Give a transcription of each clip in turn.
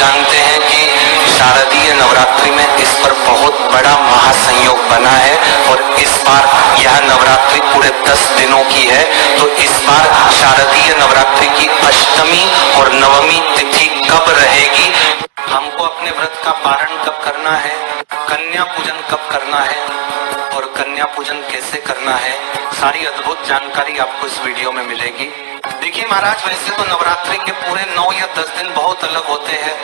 जानते हैं कि शारदीय नवरात्रि में इस पर बहुत बड़ा महासंयोग बना है और इस बार यह नवरात्रि पूरे 10 दिनों की है। तो इस बार शारदीय नवरात्रि की अष्टमी और नवमी तिथि कब रहेगी, हमको अपने व्रत का पारण कब करना है, कन्या पूजन कब करना है और कन्या पूजन कैसे करना है, सारी अद्भुत जानकारी आपको इस वीडियो में मिलेगी। देखिए महाराज, वैसे तो नवरात्रि के पूरे 9 या 10 दिन बहुत अलग होते हैं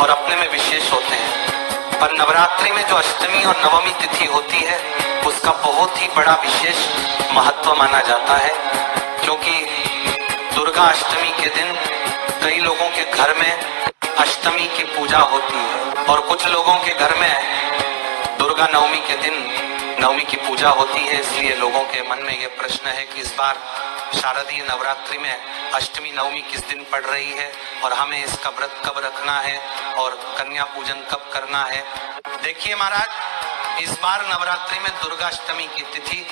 और अपने में विशेष होते हैं, पर नवरात्रि में जो अष्टमी और नवमी तिथि होती है उसका बहुत ही बड़ा विशेष महत्व माना जाता है, क्योंकि दुर्गा अष्टमी के दिन कई लोगों के घर में अष्टमी की पूजा होती है और कुछ लोगों के घर में दुर्गा नवमी के दिन नवमी की पूजा होती है। इसलिए लोगों के मन में यह प्रश्न है कि इस बार शारदीय नवरात्रि में अष्टमी नवमी किस दिन पड़ रही है और हमें इसका व्रत कब रखना है और कन्या पूजन कब करना है। देखिए महाराज, इस बार नवरात्रि में दुर्गा अष्टमी की तिथि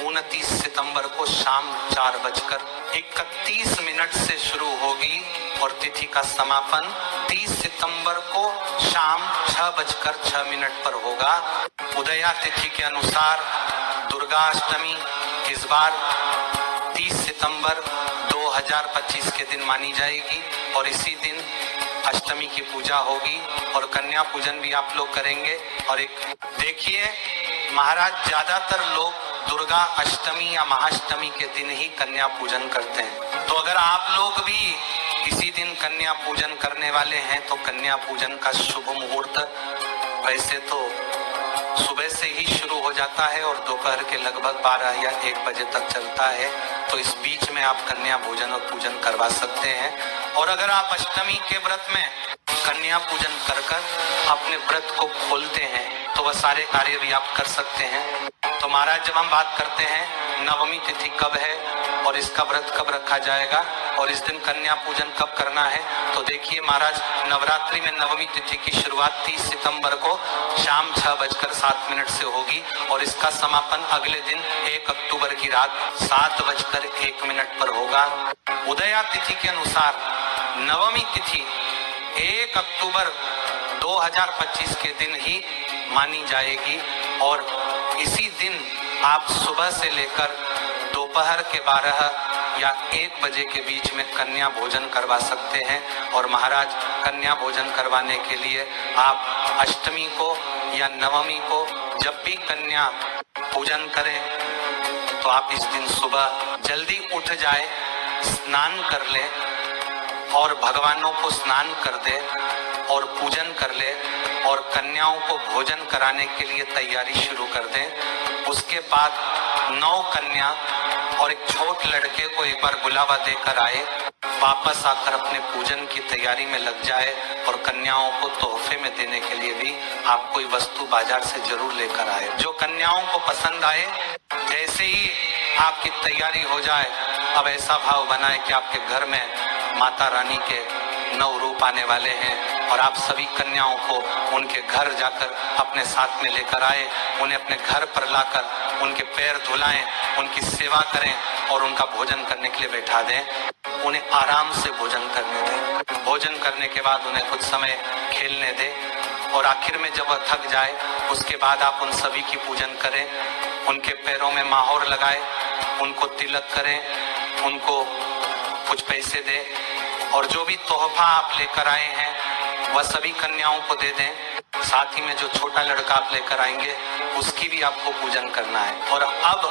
29 सितंबर को शाम 4:31 से शुरू होगी और तिथि का समापन 30 सितंबर को शाम 6:06 पर होगा। उदया तिथि के अनुसार दुर्गा अष्टमी इस बार 30 सितंबर 2025 के दिन मानी जाएगी और इसी दिन अष्टमी की पूजा होगी और कन्या पूजन भी आप लोग करेंगे। और एक देखिए महाराज, ज्यादातर लोग दुर्गा अष्टमी या महाअष्टमी के दिन ही कन्या पूजन करते हैं, तो अगर आप लोग भी इसी दिन कन्या पूजन करने वाले हैं तो कन्या पूजन का शुभ मुहूर्त वैसे तो सुबह से ही शुरू हो जाता है और दोपहर के लगभग 12 या 1 बजे तक चलता है, तो इस बीच में आप कन्या भोजन और पूजन करवा सकते हैं। और अगर आप अष्टमी के व्रत में कन्या पूजन कर अपने व्रत को खोलते हैं तो वह सारे कार्य भी आप कर सकते हैं। तो महाराज, जब हम बात करते हैं नवमी तिथि कब है और इसका व्रत कब रखा जाएगा और इस दिन कन्या पूजन कब करना है, तो देखिए महाराज, नवरात्रि में नवमी तिथि की शुरुआत 30 सितंबर को शाम 6:07 से होगी और इसका समापन अगले दिन 1 अक्टूबर की रात 7:01 पर होगा। उदया तिथि के अनुसार नवमी तिथि 1 अक्टूबर 2025 के दिन ही मानी जाएगी और इसी दिन आप सुबह से लेकर दोपहर के 12 या 1 बजे के बीच में कन्या भोजन करवा सकते हैं। और महाराज, कन्या भोजन करवाने के लिए आप अष्टमी को या नवमी को जब भी कन्या पूजन करें तो आप इस दिन सुबह जल्दी उठ जाए, स्नान कर ले और भगवानों को स्नान कर दे और पूजन कर ले और कन्याओं को भोजन कराने के लिए तैयारी शुरू कर दें। उसके बाद 9 कन्या और एक छोट लड़के को एक बार बुलावा देकर आए, वापस आकर अपने पूजन की तैयारी में लग जाए और कन्याओं को तोहफे में देने के लिए भी आप कोई वस्तु बाजार से जरूर लेकर आए। जो कन्याओं को पसंद आए, जैसे ही आपकी तैयारी हो जाए, अब ऐसा भाव बनाए कि आपके घर में माता रानी के 9 रूप आने वाले हैं और आप सभी कन्याओं को उनके घर जाकर अपने साथ में लेकर आए, उन्हें अपने घर पर लाकर उनके पैर धुलाएं, उनकी सेवा करें और उनका भोजन करने के लिए बैठा दें। उन्हें आराम से भोजन करने दें। भोजन करने के बाद उन्हें कुछ समय खेलने दें और आखिर में जब वह थक जाए उसके बाद आप उन सभी की पूजन करें, उनके पैरों में माहौर लगाए, उनको तिलक करें, उनको कुछ पैसे दें और जो भी तोहफा आप लेकर आए हैं वह सभी कन्याओं को दे दें। साथ ही में जो छोटा लड़का आप लेकर आएंगे उसकी भी आपको पूजन करना है। और अब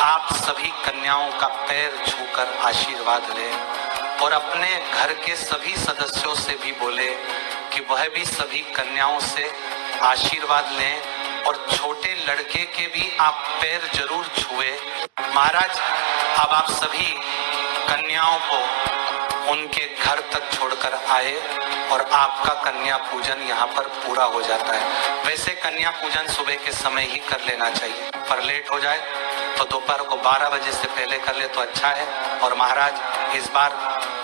आप सभी कन्याओं का पैर छूकर आशीर्वाद लें और अपने घर के सभी सदस्यों से भी बोले कि वह भी सभी कन्याओं से आशीर्वाद लें और छोटे लड़के के भी आप पैर जरूर छुए। महाराज, अब आप सभी कन्याओं को उनके घर तक छोड़कर आए और आपका कन्या पूजन यहाँ पर पूरा हो जाता है। वैसे कन्या पूजन सुबह के समय ही कर लेना चाहिए, पर लेट हो जाए तो दोपहर को 12 बजे से पहले कर ले तो अच्छा है। और महाराज, इस बार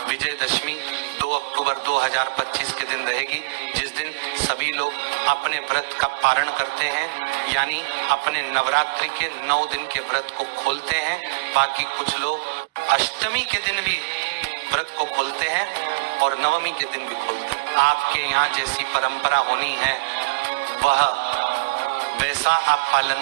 विजयदशमी 2 अक्टूबर 2025 के दिन रहेगी, जिस दिन सभी लोग अपने व्रत का पारण करते हैं, यानी अपने नवरात्रि के 9 दिन के व्रत को खोलते हैं। बाकी कुछ लोग अष्टमी के दिन भी व्रत को खोलते हैं और नवमी के दिन भी खोलते हैं। आपके यहाँ जैसी परंपरा होनी है वह वैसा आप पालन